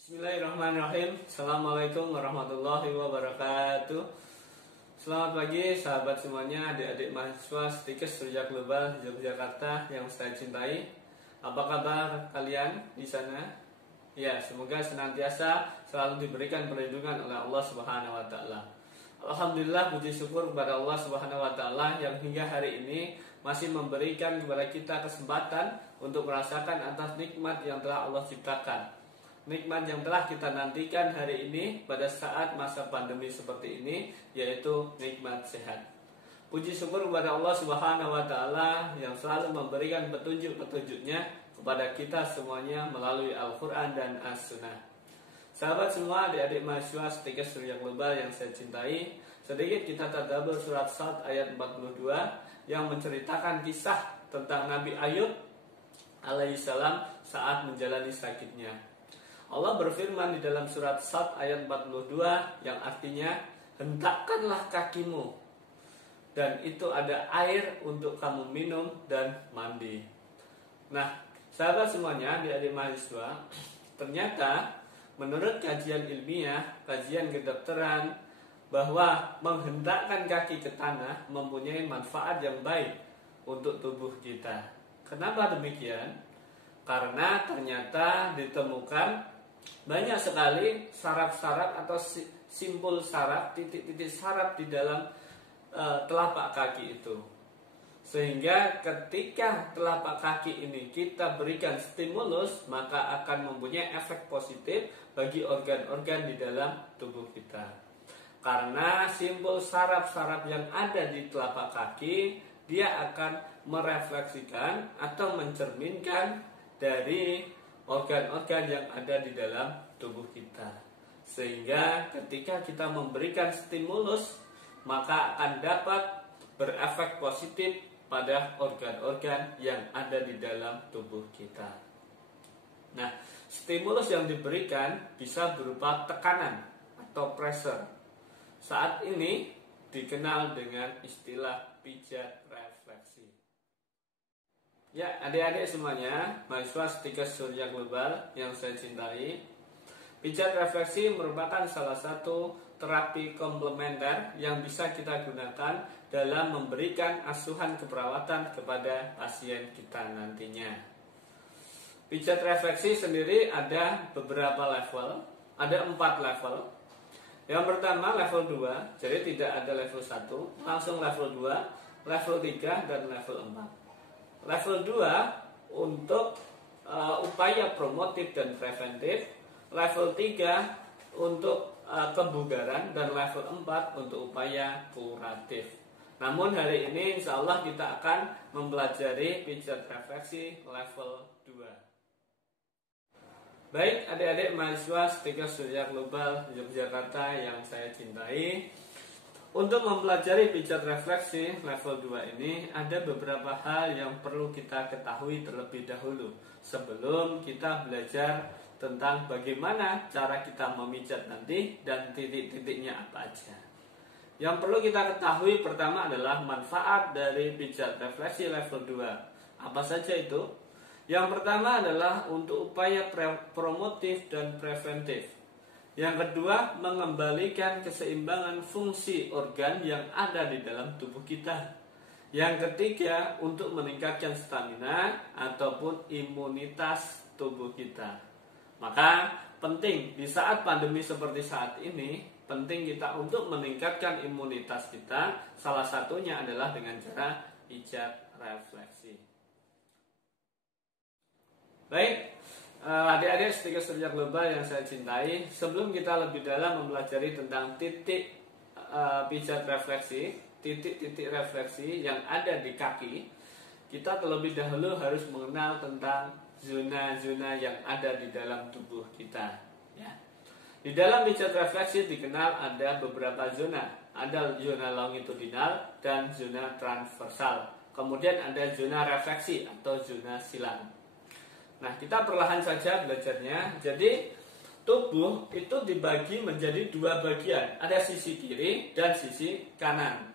Bismillahirrahmanirrahim. Assalamualaikum warahmatullahi wabarakatuh. Selamat pagi sahabat semuanya, adik-adik mahasiswa Stikes Surya Global Yogyakarta yang saya cintai. Apa kabar kalian di sana? Ya, semoga senantiasa selalu diberikan perlindungan oleh Allah Subhanahu wa taala. Alhamdulillah, puji syukur kepada Allah Subhanahu wa taala yang hingga hari ini masih memberikan kepada kita kesempatan untuk merasakan atas nikmat yang telah Allah ciptakan. Nikmat yang telah kita nantikan hari ini pada saat masa pandemi seperti ini, yaitu nikmat sehat. Puji syukur kepada Allah Subhanahu wa taala yang selalu memberikan petunjuk-petunjuknya kepada kita semuanya melalui Al-Qur'an dan As-Sunnah. Sahabat semua, adik-adik mahasiswa Stikes Surya Global yang saya cintai, sedikit kita tadabbur surat Sad ayat 42 yang menceritakan kisah tentang Nabi Ayub alaihissalam saat menjalani sakitnya. Allah berfirman di dalam surat Sad ayat 42 yang artinya, hentakkanlah kakimu dan itu ada air untuk kamu minum dan mandi. Nah, sahabat semuanya, adik-adik mahasiswa, ternyata menurut kajian ilmiah, kajian kedokteran, bahwa menghentakkan kaki ke tanah mempunyai manfaat yang baik untuk tubuh kita. Kenapa demikian? Karena ternyata ditemukan banyak sekali saraf-saraf atau simpul saraf, titik-titik saraf di dalam telapak kaki itu. Sehingga ketika telapak kaki ini kita berikan stimulus, maka akan mempunyai efek positif bagi organ-organ di dalam tubuh kita. Karena simpul saraf-saraf yang ada di telapak kaki, dia akan merefleksikan atau mencerminkan dari organ-organ yang ada di dalam tubuh kita. Sehingga ketika kita memberikan stimulus, maka akan dapat berefek positif pada organ-organ yang ada di dalam tubuh kita. Nah, stimulus yang diberikan bisa berupa tekanan atau pressure. Saat ini dikenal dengan istilah pijat refleksi. Ya, adik-adik semuanya, mahasiswa Stikes Surya Global yang saya cintai, pijat refleksi merupakan salah satu terapi komplementer yang bisa kita gunakan dalam memberikan asuhan keperawatan kepada pasien kita nantinya. Pijat refleksi sendiri ada beberapa level, ada 4 level. Yang pertama level 2, jadi tidak ada level 1, langsung level 2, level 3, dan level 4. Level 2 untuk upaya promotif dan preventif, level 3 untuk kebugaran, dan level 4 untuk upaya kuratif. Namun hari ini insya Allah kita akan mempelajari pijat refleksi level 2. Baik, adik-adik mahasiswa Stikes Surya Global Yogyakarta yang saya cintai, untuk mempelajari pijat refleksi level 2 ini ada beberapa hal yang perlu kita ketahui terlebih dahulu sebelum kita belajar tentang bagaimana cara kita memijat nanti dan titik-titiknya apa aja. Yang perlu kita ketahui pertama adalah manfaat dari pijat refleksi level 2. Apa saja itu? Yang pertama adalah untuk upaya promotif dan preventif. Yang kedua, mengembalikan keseimbangan fungsi organ yang ada di dalam tubuh kita. Yang ketiga, untuk meningkatkan stamina ataupun imunitas tubuh kita. Maka penting di saat pandemi seperti saat ini, penting kita untuk meningkatkan imunitas kita. Salah satunya adalah dengan cara pijat refleksi. Baik, adik-adik Stikes Surya Global yang saya cintai, sebelum kita lebih dalam mempelajari tentang titik pijat refleksi, titik-titik refleksi yang ada di kaki, kita terlebih dahulu harus mengenal tentang zona-zona yang ada di dalam tubuh kita. Ya. Di dalam pijat refleksi dikenal ada beberapa zona. Ada zona longitudinal dan zona transversal. Kemudian ada zona refleksi atau zona silang. Nah, kita perlahan saja belajarnya. Jadi, tubuh itu dibagi menjadi 2 bagian. Ada sisi kiri dan sisi kanan.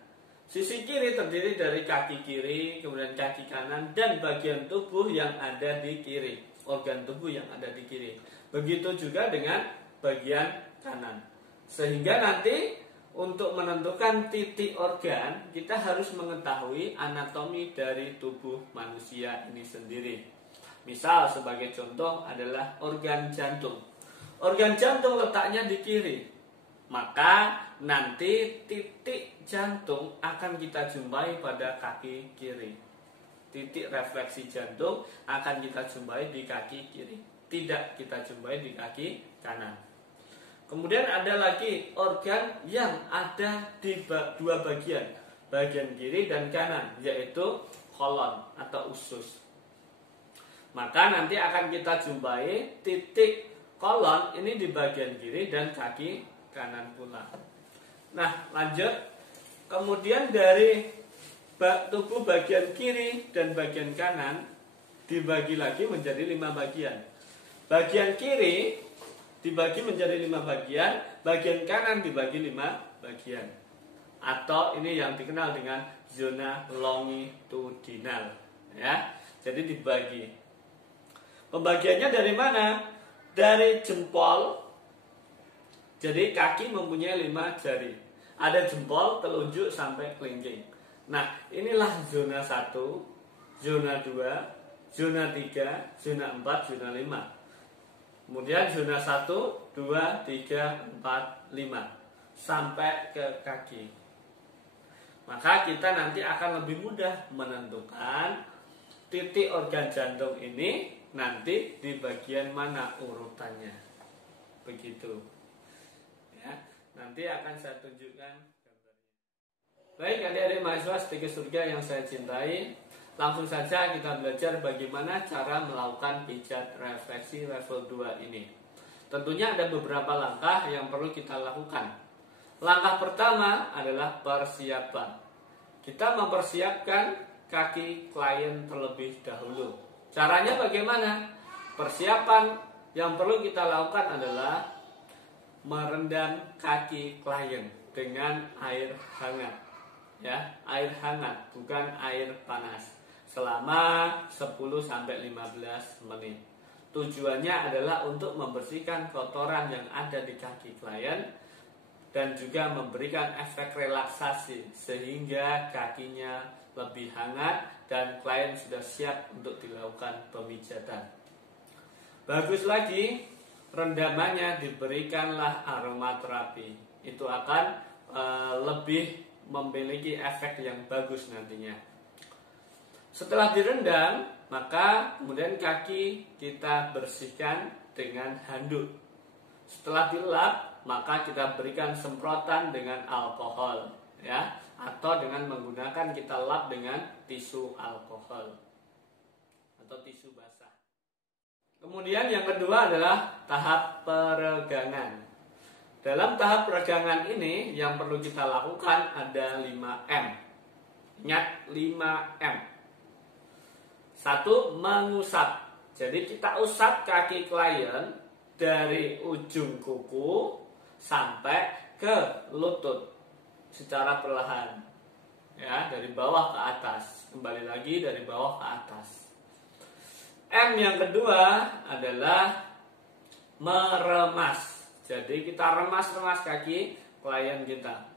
Sisi kiri terdiri dari kaki kiri, kemudian kaki kanan, dan bagian tubuh yang ada di kiri. organ tubuh yang ada di kiri. Begitu juga dengan bagian kanan. Sehingga nanti untuk menentukan titik organ, kita harus mengetahui anatomi dari tubuh manusia ini sendiri. Misal sebagai contoh adalah organ jantung. Organ jantung letaknya di kiri. Maka nanti titik jantung akan kita jumpai pada kaki kiri. Titik refleksi jantung akan kita jumpai di kaki kiri. Tidak kita jumpai di kaki kanan. Kemudian ada lagi organ yang ada di dua bagian. Bagian kiri dan kanan, yaitu kolon atau usus. Maka nanti akan kita jumpai titik kolon ini di bagian kiri dan kaki kanan pula. Nah, lanjut. Kemudian dari tubuh bagian kiri dan bagian kanan dibagi lagi menjadi 5 bagian. Bagian kiri dibagi menjadi 5 bagian, bagian kanan dibagi 5 bagian. Atau ini yang dikenal dengan zona longitudinal, ya. Jadi dibagi. Pembagiannya dari mana? Dari jempol. Jadi kaki mempunyai 5 jari. Ada jempol, telunjuk sampai kelingking. Nah, inilah zona 1, zona 2, zona 3, zona 4, zona 5. Kemudian zona 1, 2, 3, 4, 5 sampai ke kaki. Maka kita nanti akan lebih mudah menentukan titik organ jantung ini nanti di bagian mana urutannya. Begitu. Ya, nanti akan saya tunjukkan gambarnya. Baik, adik-adik mahasiswa sebagai surga yang saya cintai, langsung saja kita belajar bagaimana cara melakukan pijat refleksi level 2 ini. Tentunya ada beberapa langkah yang perlu kita lakukan. Langkah pertama adalah persiapan. Kita mempersiapkan kaki klien terlebih dahulu. Caranya bagaimana? Persiapan yang perlu kita lakukan adalah merendam kaki klien dengan air hangat. Ya, air hangat, bukan air panas. Selama 10-15 menit. Tujuannya adalah untuk membersihkan kotoran yang ada di kaki klien dan juga memberikan efek relaksasi sehingga kakinya lebih hangat dan klien sudah siap untuk dilakukan pemijatan. Bagus lagi, rendamannya diberikanlah aromaterapi. Itu akan lebih memiliki efek yang bagus nantinya. Setelah direndam, maka kemudian kaki kita bersihkan dengan handuk. Setelah dilap, maka kita berikan semprotan dengan alkohol, ya, atau dengan menggunakan kita lap dengan tisu alkohol atau tisu basah. Kemudian yang kedua adalah tahap peregangan. Dalam tahap peregangan ini yang perlu kita lakukan ada 5M. Ingat 5M. 1. Mengusap. Jadi kita usap kaki klien dari ujung kuku sampai ke lutut secara perlahan. Ya, dari bawah ke atas. Kembali lagi dari bawah ke atas. M yang kedua adalah meremas. Jadi kita remas-remas kaki klien kita.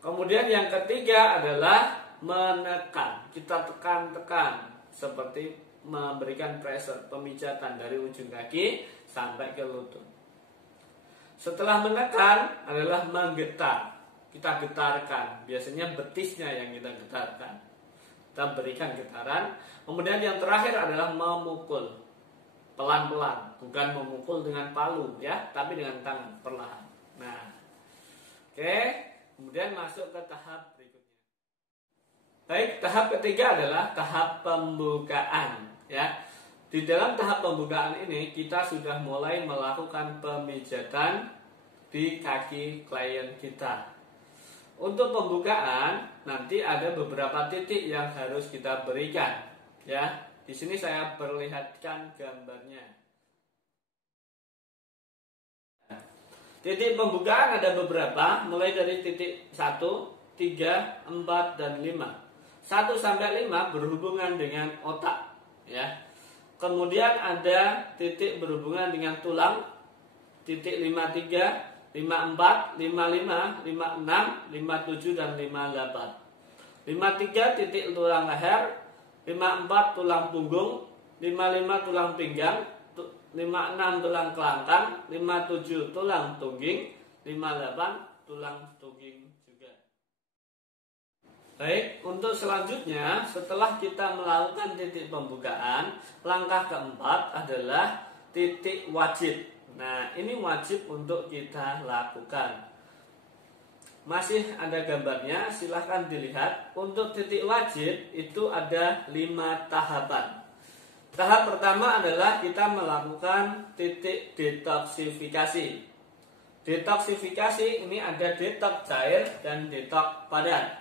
Kemudian yang ketiga adalah menekan. Kita tekan-tekan seperti memberikan pressure, pemijatan dari ujung kaki sampai ke lutut. Setelah menekan adalah menggetar. Kita getarkan. Biasanya betisnya yang kita getarkan. Kita berikan getaran. Kemudian yang terakhir adalah memukul. Pelan-pelan, bukan memukul dengan palu, ya, tapi dengan tangan perlahan. Nah, oke. Kemudian masuk ke tahap berikutnya. Baik, tahap ketiga adalah tahap pembukaan, ya. Di dalam tahap pembukaan ini kita sudah mulai melakukan pemijatan di kaki klien kita. Untuk pembukaan nanti ada beberapa titik yang harus kita berikan, ya. Di sini saya perlihatkan gambarnya. Titik pembukaan ada beberapa, mulai dari titik 1, 3, 4, dan 5. 1 sampai 5 berhubungan dengan otak, ya. Kemudian ada titik berhubungan dengan tulang, titik 53, 54, 55, 56, 57 dan 58. 53 titik tulang leher, 54 tulang punggung, 55 tulang pinggang, 56 tulang kelangkang, 57 tulang tungging, 58 tulang tungging juga. Baik, untuk selanjutnya setelah kita melakukan titik pembukaan, langkah keempat adalah titik wajib. Nah, ini wajib untuk kita lakukan. Masih ada gambarnya, silahkan dilihat. Untuk titik wajib itu ada 5 tahapan. Tahap pertama adalah kita melakukan titik detoksifikasi. Detoksifikasi ini ada detoks cair dan detoks padat.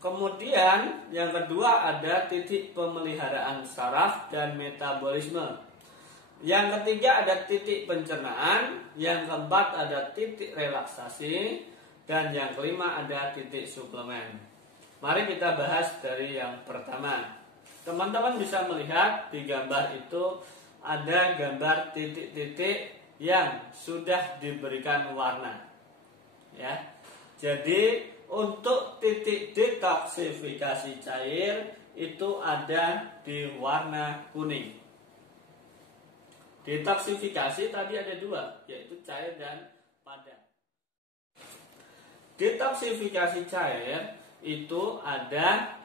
Kemudian yang kedua ada titik pemeliharaan saraf dan metabolisme. Yang ketiga ada titik pencernaan. Yang keempat ada titik relaksasi. Dan yang kelima ada titik suplemen. Mari kita bahas dari yang pertama. Teman-teman bisa melihat di gambar itu ada gambar titik-titik yang sudah diberikan warna. Ya. Jadi untuk titik detoksifikasi cair itu ada di warna kuning. Detoksifikasi tadi ada 2, yaitu cair dan padat. Detoksifikasi cair itu ada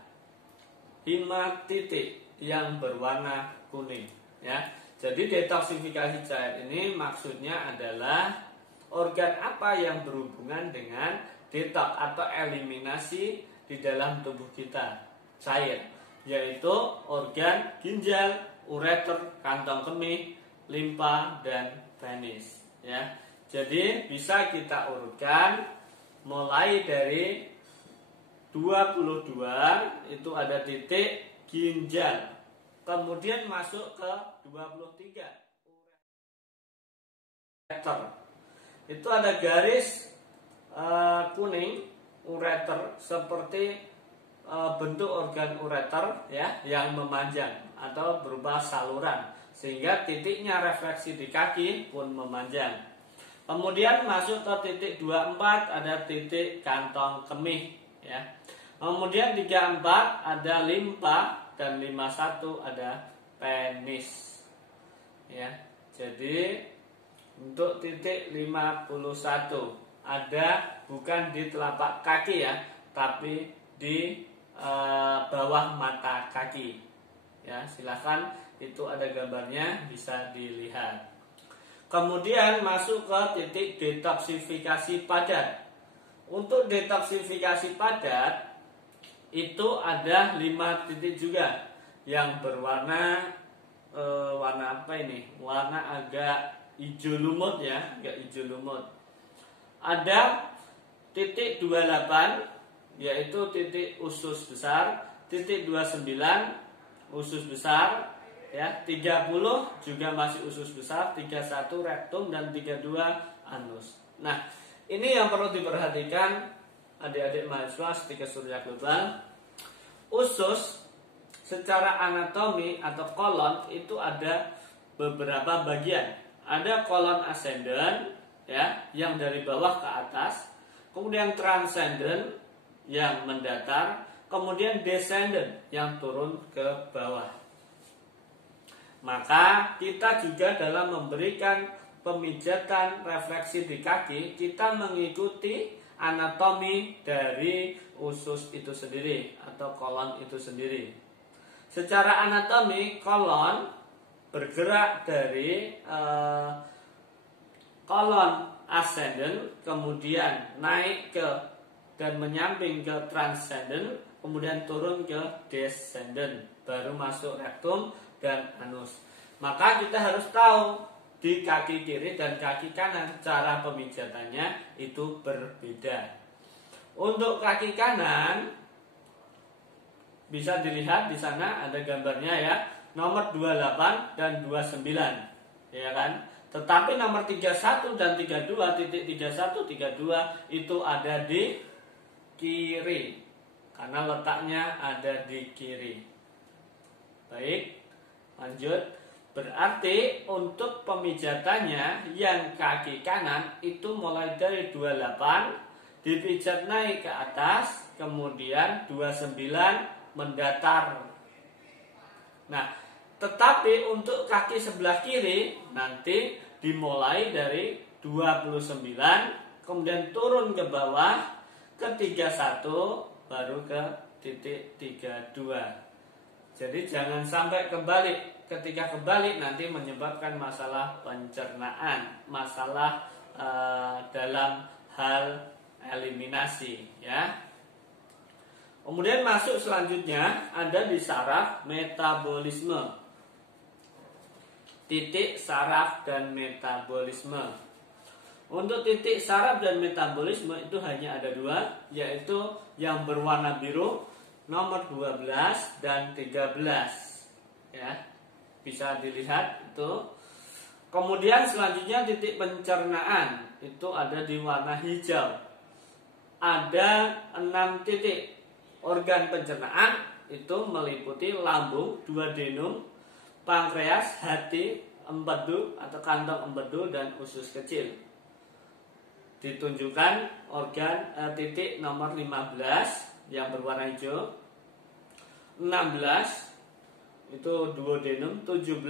5 titik yang berwarna kuning, ya. Jadi detoksifikasi cair ini maksudnya adalah organ apa yang berhubungan dengan detoks atau eliminasi di dalam tubuh kita cair, yaitu organ ginjal, ureter, kantong kemih, limpa dan penis, ya. Jadi bisa kita urutkan mulai dari 22 itu ada titik ginjal. Kemudian masuk ke 23 ureter. Itu ada garis kuning ureter seperti bentuk organ ureter, ya, yang memanjang atau berupa saluran sehingga titiknya refleksi di kaki pun memanjang. Kemudian masuk ke titik 24 ada titik kantong kemih, ya. Kemudian 34 ada limpa dan 51 ada penis, ya. Jadi untuk titik 51 ada bukan di telapak kaki, ya, tapi di bawah mata kaki, ya. Silakan, itu ada gambarnya, bisa dilihat. Kemudian masuk ke titik detoksifikasi padat. Untuk detoksifikasi padat itu ada 5 titik juga yang berwarna warna apa ini? Warna agak hijau lumut, ya, agak hijau lumut. Ada titik 28 yaitu titik usus besar, titik 29 usus besar, ya, 30 juga masih usus besar, 31 rektum dan 32 anus. Nah, ini yang perlu diperhatikan adik-adik mahasiswa Setika Surya Global. Usus secara anatomi atau kolon itu ada beberapa bagian. Ada kolon ascendant, ya, yang dari bawah ke atas, kemudian transcendent yang mendatar, kemudian descendant yang turun ke bawah. Maka kita juga dalam memberikan pemijatan refleksi di kaki, kita mengikuti anatomi dari usus itu sendiri atau kolon itu sendiri. Secara anatomi, kolon bergerak dari kolon ascendant, kemudian naik ke dan menyamping ke transcendent, kemudian turun ke descendant, baru masuk rektum dan anus. Maka kita harus tahu di kaki kiri dan kaki kanan cara pemijatannya itu berbeda. Untuk kaki kanan bisa dilihat di sana ada gambarnya, ya, nomor 28 dan 29, ya kan? Tetapi nomor 31 dan 32, titik 31, 32 itu ada di kiri karena letaknya ada di kiri. Baik, lanjut. Berarti untuk pemijatannya yang kaki kanan itu mulai dari 28 dipijat naik ke atas, kemudian 29 mendatar. Nah, tetapi untuk kaki sebelah kiri nanti dimulai dari 29, kemudian turun ke bawah ke 31, baru ke titik 32. Jadi jangan sampai kebalik. Ketika kebalik nanti menyebabkan masalah pencernaan, masalah dalam hal eliminasi, ya. Kemudian masuk selanjutnya ada di saraf metabolisme. Titik saraf dan metabolisme. Untuk titik saraf dan metabolisme itu hanya ada dua, yaitu yang berwarna biru nomor 12 dan 13, ya. Bisa dilihat itu. Kemudian selanjutnya titik pencernaan itu ada di warna hijau. Ada 6 titik. Organ pencernaan itu meliputi lambung, duodenum, pankreas, hati, empedu atau kantong empedu dan usus kecil. Ditunjukkan organ titik nomor 15 yang berwarna hijau, 16 itu duodenum, 17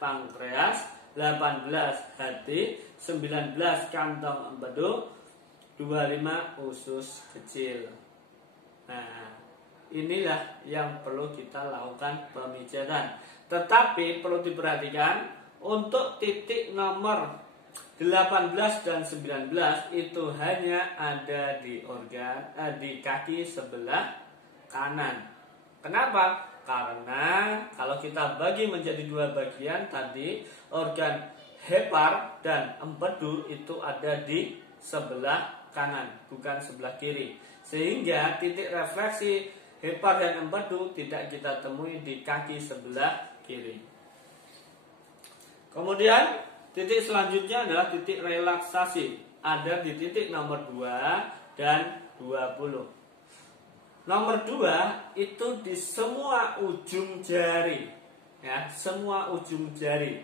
pankreas, 18 hati, 19 kantong empedu, 25 usus kecil. Nah, inilah yang perlu kita lakukan pemijatan. Tetapi perlu diperhatikan untuk titik nomor 18 dan 19 itu hanya ada di di kaki sebelah kanan. Kenapa? Karena kalau kita bagi menjadi dua bagian tadi, organ hepar dan empedu itu ada di sebelah kanan, bukan sebelah kiri. Sehingga titik refleksi hepar dan empedu tidak kita temui di kaki sebelah kiri. Kemudian titik selanjutnya adalah titik relaksasi. Ada di titik nomor 2 dan 20. Nomor 2 itu di semua ujung jari, ya, semua ujung jari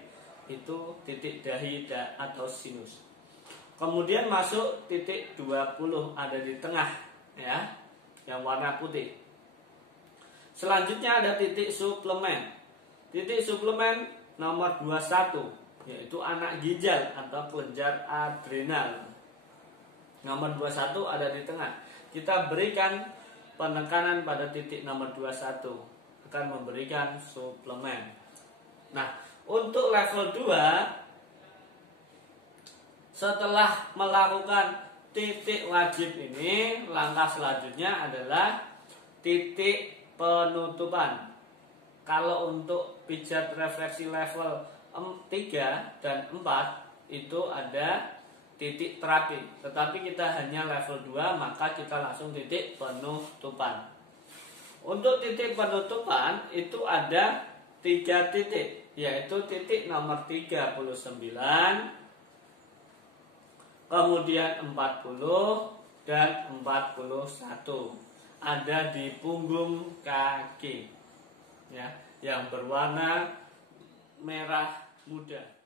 itu titik dahi atau sinus. Kemudian masuk titik 20 ada di tengah, ya, yang warna putih. Selanjutnya ada titik suplemen. Titik suplemen nomor 21 yaitu anak ginjal atau kelenjar adrenal. Nomor 21 ada di tengah. Kita berikan penekanan pada titik nomor 21, akan memberikan suplemen. Nah, untuk level 2 setelah melakukan titik wajib ini, langkah selanjutnya adalah titik penutupan. Kalau untuk pijat refleksi level 3 dan 4 itu ada titik terapi, tetapi kita hanya level 2, maka kita langsung titik penutupan. Untuk titik penutupan itu ada 3 titik, yaitu titik nomor 39, kemudian 40 dan 41. Ada di punggung kaki, ya, yang berwarna merah muda.